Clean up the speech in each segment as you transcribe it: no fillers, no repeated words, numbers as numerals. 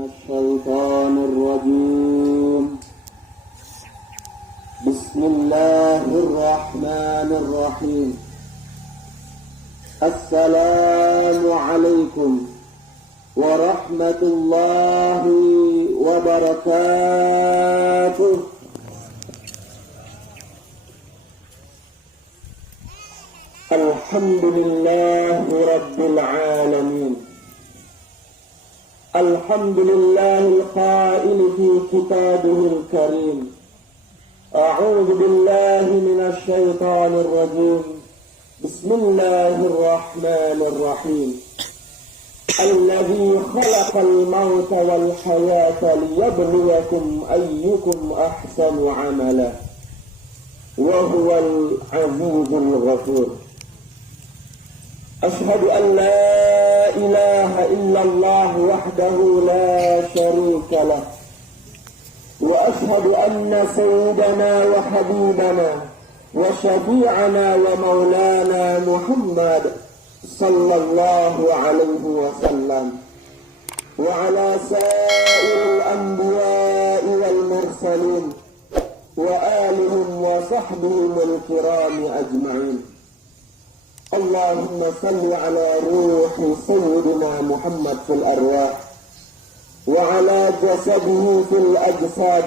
الشيطان الرجيم. بسم الله الرحمن الرحيم. السلام عليكم ورحمة الله وبركاته. الحمد لله رب العالمين. الحمد لله القائل في كتابه الكريم: أعوذ بالله من الشيطان الرجيم. بسم الله الرحمن الرحيم. الذي خلق الموت والحياة ليبلوكم أيكم أحسن عملا وهو العزيز الغفور. أشهد أن لا إله إلا الله وحده لا شريك له، وأشهد أن سيدنا وحبيبنا وشفيعنا ومولانا محمد صلى الله عليه وسلم وعلى سائر الأنبياء والمرسلين وآلهم وصحبهم الكرام أجمعين. اللهم صل على روح سيدنا محمد في الأرواح، وعلى جسده في الأجساد،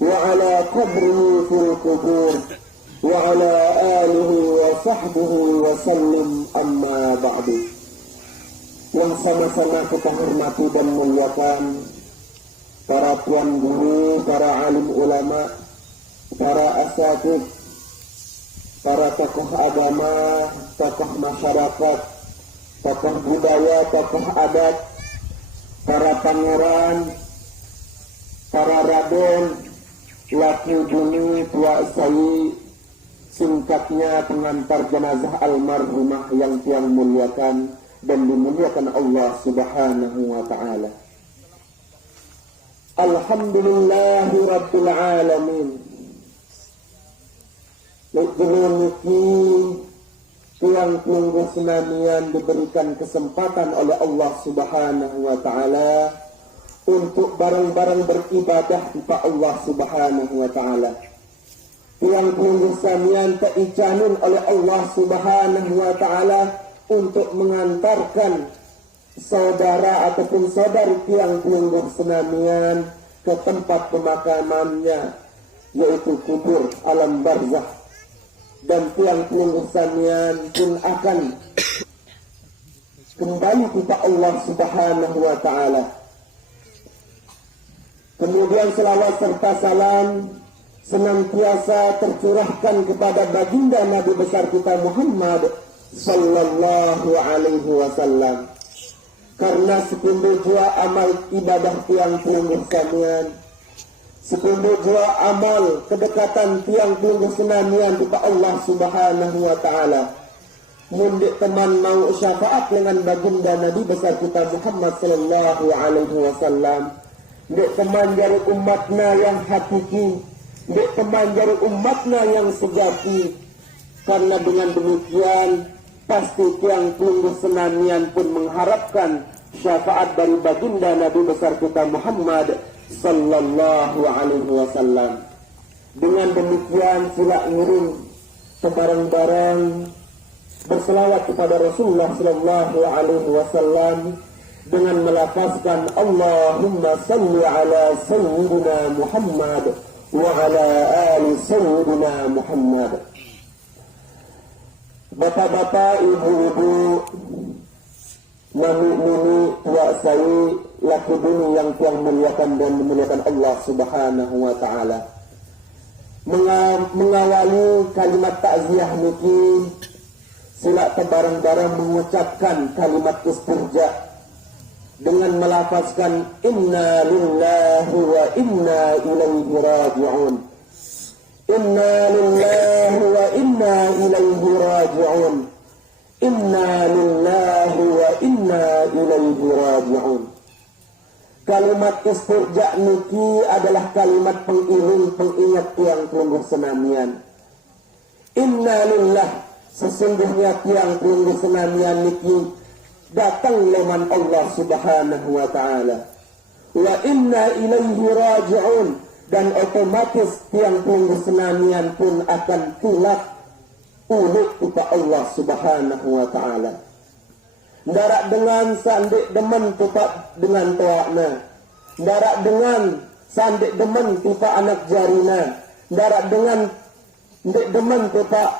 وعلى قبره في القبور، وعلى آله وصحبه وسلم. Amma ba'du. Yang sama-sama kita hormati dan muliakan para tuan guru, para alim ulama, para asatidz, para tokoh agama, tokoh masyarakat, tokoh budaya, tokoh adat, para pangeran, para raden, laki bini, tua sayi, singkatnya pengantar jenazah almarhumah yang Tuhan muliakan dan dimuliakan Allah Subhanahu wa ta'ala. Alhamdulillahi Rabbil Alamin. Niki tiang tunggu senamian diberikan kesempatan oleh Allah Subhanahu wa ta'ala untuk bareng-bareng beribadah kepada Allah Subhanahu wa ta'ala. Tiang tunggu senamian teicanun oleh Allah Subhanahu wa ta'ala untuk mengantarkan saudara ataupun saudari tiang tunggu senamian ke tempat pemakamannya, yaitu kubur alam barzakh. Dan tiang tunggu samian pun akan kembali kepada Allah Subhanahu wa ta'ala. Kemudian selawat serta salam senantiasa tercurahkan kepada baginda Nabi besar kita Muhammad sallallahu alaihi wasallam. Karena sepundu jua amal ibadah tiang tunggu samian, sepundu jua amal kedekatan tiang tunggu senamian kepada Allah Subhanahu wa ta'ala. Mundik teman mau syafaat dengan baginda Nabi besar kita Muhammad sallallahu alaihi wasallam. Dek teman dari umatna yang hakiki, dek teman dari umatna yang sejati. Karena dengan demikian pasti tiang tunggu senamian pun mengharapkan syafaat dari baginda Nabi besar kita Muhammad sallallahu alaihi wasallam. Dengan demikian sila ngiring sebarang-barang berselawat kepada Rasulullah sallallahu alaihi wasallam dengan melafazkan Allahumma salli ala sayyidina Muhammad wa ala ali sayyidina Muhammad. Bapak-bapak, ibu-ibu, mami-mimi, tua sayi, laki bini yang Tuhan muliakan dan memuliakan Allah Subhanahu wa ta'ala. Mengawali kalimat takziah niki, sila bareng-bareng mengucapkan kalimat istirja dengan melafazkan inna lillahi wa inna ilaihi raji'un. Inna lillahi wa inna ilaihi raji'un. Inna lillahi wa inna ilaihi raji'un. Kalimat istirja niki adalah kalimat pengingat tiang tunggu senamian. Inna lillah, sesungguhnya tiang tunggu senamian niki datang leman Allah Subhanahu wa ta'ala. wa inna ilaihi raji'un, dan otomatis tiang pelunggu senamian pun akan tulak ulik kepada Allah Subhanahu wa ta'ala. Darak dengan sandik demen tupak dengan toakna, darak dengan sandik demen tupak anak jarina, darak dengan sandik demen tupak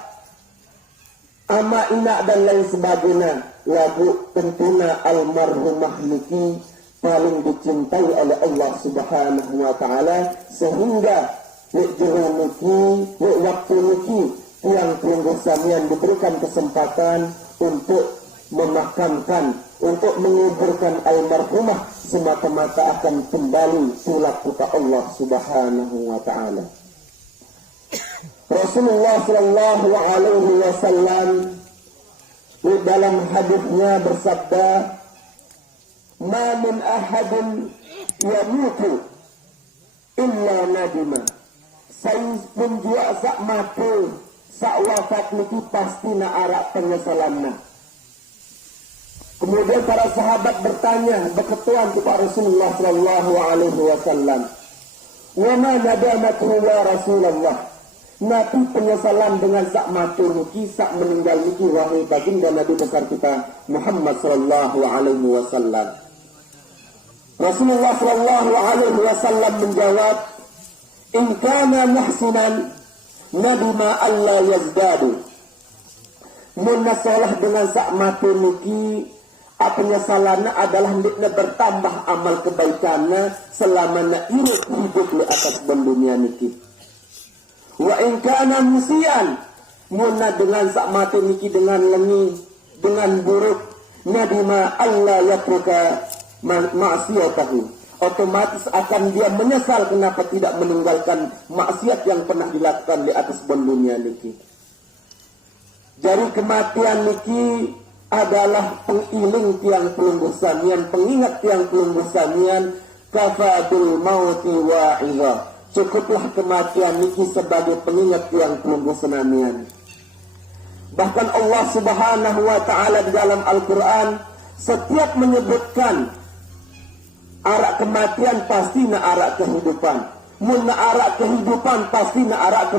ama inak dan lain sebagainya. Lagu tentuna almarhumah niki paling dicintai oleh Allah Subhanahu wa ta'ala, sehingga jero niki waktu niki tiang pelunggu samian diberikan kesempatan untuk memakamkan, untuk menguburkan almarhumah, semata-mata akan kembali tulak kepada Allah Subhanahu wa ta'ala. Rasulullah sallallahu alaihi wasallam di dalam hadisnya bersabda, "Ma min ahadin yamutu illa nadima." Saya pun juga sak mati, sak wafat niki pasti na arak penyesalanna. Kemudian para sahabat bertanya, berketuan kepada Rasulullah sallallahu alaihi wasallam, "Wa ma nadamatu ya Rasulullah?" Nabi penyesalan dengan sak mati niki, sak meninggal niki, wahai baginda Nabi besar kita Muhammad sallallahu alaihi wasallam. Rasulullah sallallahu alaihi wasallam menjawab, "In kana muhsinan nadima alla yazdadu." Munasalah dengan sak mati niki, penyesalannya adalah hendaknya bertambah amal kebaikannya selama nak hidup di atas dunia niki. Wa in kana musian, munna dengan sak mati niki dengan lengi, dengan buruk, nadima Allah yatruka ma'siyatahu. Otomatis akan dia menyesal kenapa tidak meninggalkan maksiat yang pernah dilakukan di atas dunia niki. Jadi kematian niki adalah pengiling tiang pelunggu samian, pengingat tiang pelunggu samian, kafatul mauti wa'idha. Cukuplah kematian niki sebagai pengingat tiang pelunggu senamian. Bahkan Allah Subhanahu wa ta'ala di dalam Al-Quran setiap menyebutkan arak kematian pasti na arak kehidupan. Mun na arak kehidupan pasti na arak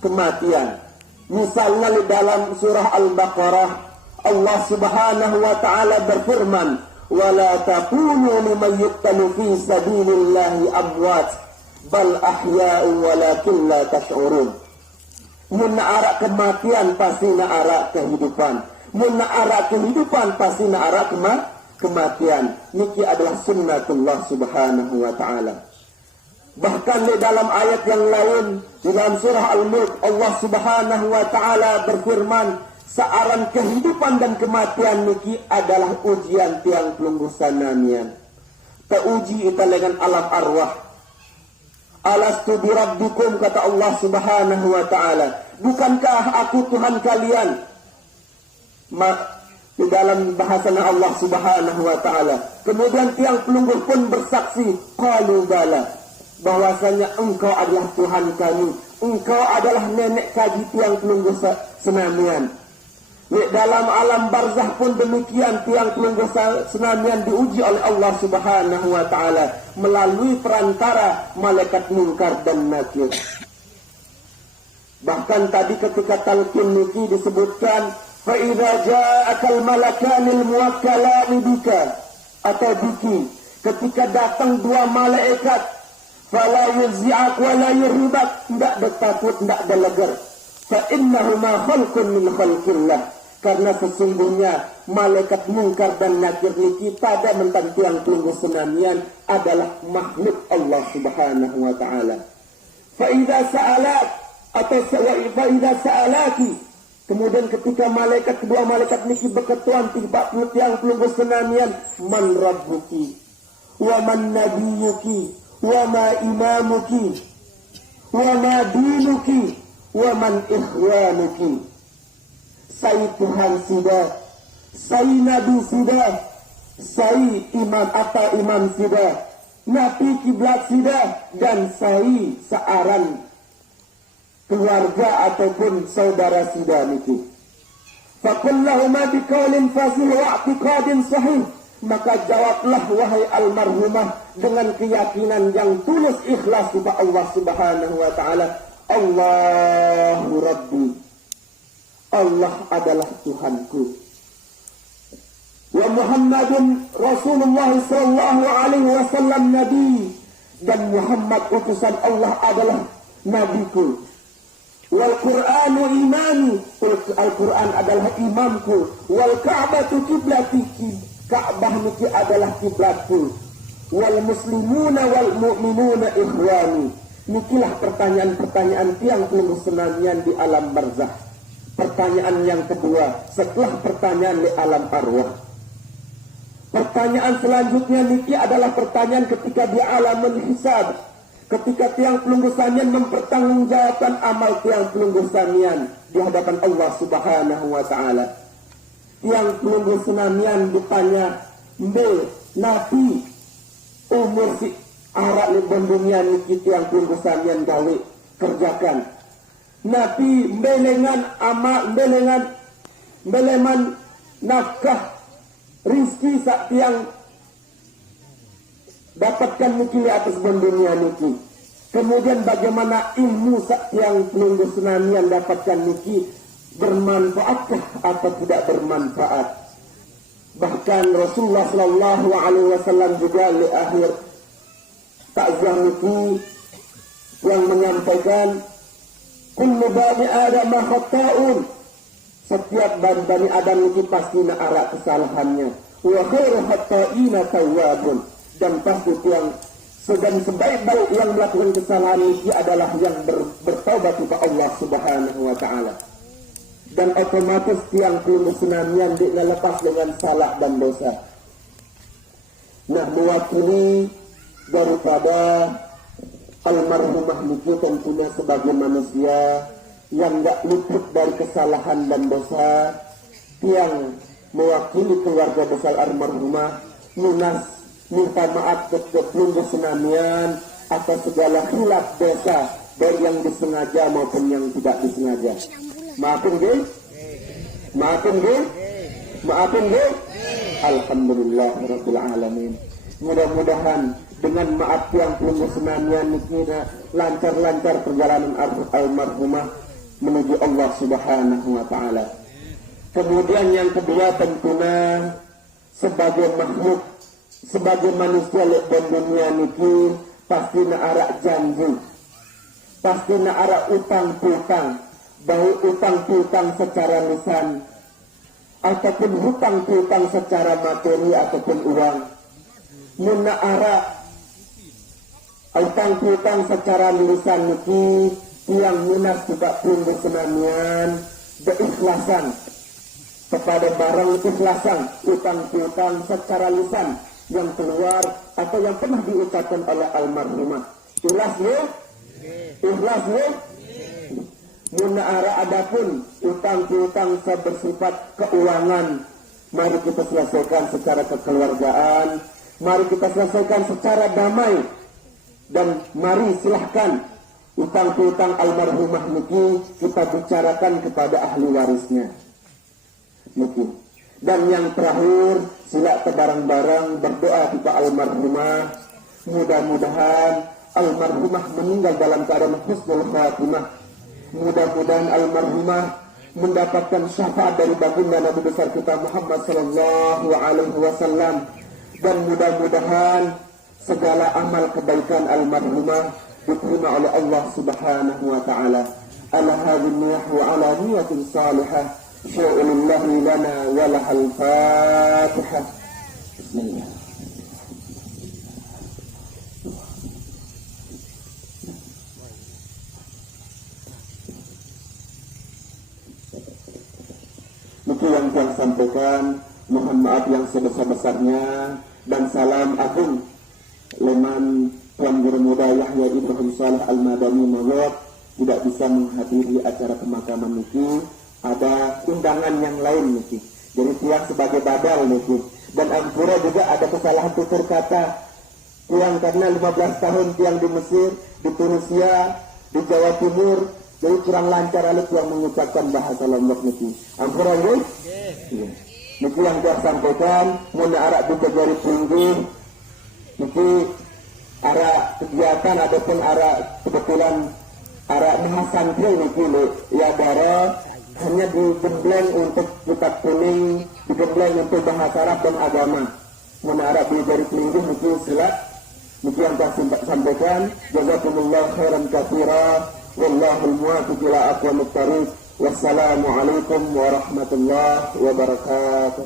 kematian. Misalnya di dalam surah Al-Baqarah, Allah Subhanahu wa ta'ala berfirman, "Wala taqulu liman yuqtalu fi sabilillahi amwat, bal ahya'u walakin la tash'urun." Mun arak kematian pasti na arak kehidupan. Mun arak kehidupan pasti na arak kematian. Niki adalah sunnatullah Subhanahu wa ta'ala. Bahkan di dalam ayat yang lain, di dalam surah Al-Mulk, Allah Subhanahu wa ta'ala berfirman, searan kehidupan dan kematian niki adalah ujian tiang pelunggu sanamian. Teuji ita dengan alam arwah. Alastu birabbikum, kata Allah Subhanahu wa ta'ala. Bukankah aku Tuhan kalian? Di dalam bahasanya Allah Subhanahu wa ta'ala. Kemudian tiang pelunggu pun bersaksi, qalu bala, bahwasanya engkau adalah Tuhan kami. Engkau adalah nenek kaji tiang pelunggu senamian. Di dalam alam barzah pun demikian, tiang pelunggu senamian diuji oleh Allah Subhanahu wa ta'ala melalui perantara malaikat munkar dan nakir. Bahkan tadi ketika talqin niki disebutkan, fa idza ja'akal malakanil muwakkalani bika, atau biki, ketika datang dua malaikat, fala yuz'ak wa la yuribak, tidak bertakut, tidak berlegar. Fa innahuma khalqun min khalqillah, karena sesungguhnya malaikat munkar dan nakir niki pada mentan tiang pelunggu senamian adalah makhluk Allah Subhanahu wa ta'ala. Fa idza sa'alat, atau fa idza sa'alaki, kemudian ketika kedua malaikat niki berketuan tiang pelunggu senamian, man rabbuki wa man nabiyuki wa ma imamuki wa ma dinuki wa man ikhwanuki. Saya Tuhan sudah, saya Nabi sudah, saya imam sudah, Nabi kiblat sudah, dan saya searan keluarga ataupun saudara sudah niki. Faqul lahuma biqaulin fasil wa i'tiqadin sahih, Maka jawablah wahai almarhumah dengan keyakinan yang tulus ikhlas kepada Allah Subhanahu wa taala, Allahu Rabbi. Allah adalah Tuhanku. Wa Muhammadun Rasulullah sallallahu alaihi wasallam nabi, dan Muhammad utusan Allah adalah nabiku. Wal Qur'anu imami, Al-Quran adalah imamku. Wal Ka'batu kiblati, Ka'bah niki adalah kiblatku. Wal muslimuna wal mu'minuna ikhwani. Nikilah pertanyaan-pertanyaan tiang pelunggu senamian di alam barzakh. Pertanyaan yang kedua setelah pertanyaan di alam arwah. Pertanyaan selanjutnya niki adalah pertanyaan ketika di alam hisab. Ketika tiang pelunggu samian mempertanggungjawabkan amal tiang pelunggu samian di hadapan Allah Subhanahu wa taala. Tiang pelunggu samian ditanya, "Mbe nabi umur si arak li dunia niki tiang pelunggu samian gawe kerjakan. Nabi mbelengan mbeleman nafkah rizki sak tiang dapatkan niki di atas dunia niki. Kemudian bagaimana ilmu sak tiang pelunggu senamian dapatkan niki, bermanfaatkah atau tidak bermanfaat. Bahkan Rasulullah sallallahu alaihi wasallam juga di akhir takziah niki yang menyampaikan, kullu bani Adam khata'un. Setiap bani Adam niki pasti nak arak kesalahannya. Wa khairu khata'ina tawwabun. Dan pasti yang sedang sebaik-baik yang melakukan kesalahan ini adalah yang bertaubat kepada Allah Subhanahu wa taala. Dan otomatis tiang pelunggu senamian lepas dengan salah dan dosa. Nah, mewakili daripada almarhumah niki tentunya sebagai manusia yang enggak luput dari kesalahan dan dosa, tiang mewakili keluarga besar almarhumah lunas minta maaf ke pelunggu senamian atas segala khilaf dosa, baik yang disengaja maupun yang tidak disengaja. Maafin ge? Maafin ge? Maafin ge? Alhamdulillah rabbil alamin. Mudah-mudahan dengan maaf yang pelunggu senamian niki lancar-lancar perjalanan almarhumah menuju Allah Subhanahu wa taala. Kemudian yang kedua tentunya sebagai makhluk, sebagai manusia lek dunia niki pasti nak arak janji, pasti nak arak utang piutang, baik utang piutang secara lisan ataupun hutang piutang secara materi ataupun uang. Mun nak arak utang piutang secara lisan niki yang munas juga pelunggu senamian beikhlasan kepada barang ikhlasan utang piutang secara lisan yang keluar atau yang pernah diucapkan oleh almarhumah. Ikhlas ya? Ikhlas ya? Muna'ara adapun utang piutang bersifat keuangan, mari kita selesaikan secara kekeluargaan, mari kita selesaikan secara damai, dan mari silahkan utang piutang almarhumah niki kita bicarakan kepada ahli warisnya niki. Dan yang terakhir, sila barang-barang berdoa kepada almarhumah. Mudah-mudahan almarhumah meninggal dalam keadaan husnul khatimah. Mudah-mudahan almarhumah mendapatkan syafaat dari baginda Nabi besar kita Muhammad sallallahu alaihi wasallam. Dan mudah-mudahan segala amal kebaikan almarhumah diterima oleh Allah Subhanahu wa taala. Ala hadhihi niyyah wa ala niyatin salihah. Syu'ulillahi lana walahal fatihah. Bismillah. Itu yang saya sampaikan. Mohon maaf yang sebesar-besarnya. Dan salam agung leman Tuan Guru Muda Yahya Ibrahim Saleh Al-Madani Mawad tidak bisa menghadiri acara pemakaman niki. Ada undangan yang lain niki. Jadi tiang sebagai badal niki. Dan ampura juga ada kesalahan tutur kata. Tiang karena 15 tahun tiang di Mesir, di Tunisia, di Jawa Timur, jadi kurang lancar alif yang mengucapkan bahasa Lombok niki. Ampura nggih? Iya. Niki yang saya sampaikan, mun arak buka jari pinggir, niki arak kegiatan ataupun arak kebetulan arak mahasantri niki ya dara hanya digembleng untuk kitab kuning, digembleng untuk bahasa Arab dan agama. Mun arak buka jari pinggir niki silat. Niki yang saya sampaikan. Jazakumullah khairan katsira. Wallahul muwaffiq ila aqwamit thariq. Wassalamualaikum warahmatullahi wabarakatuh.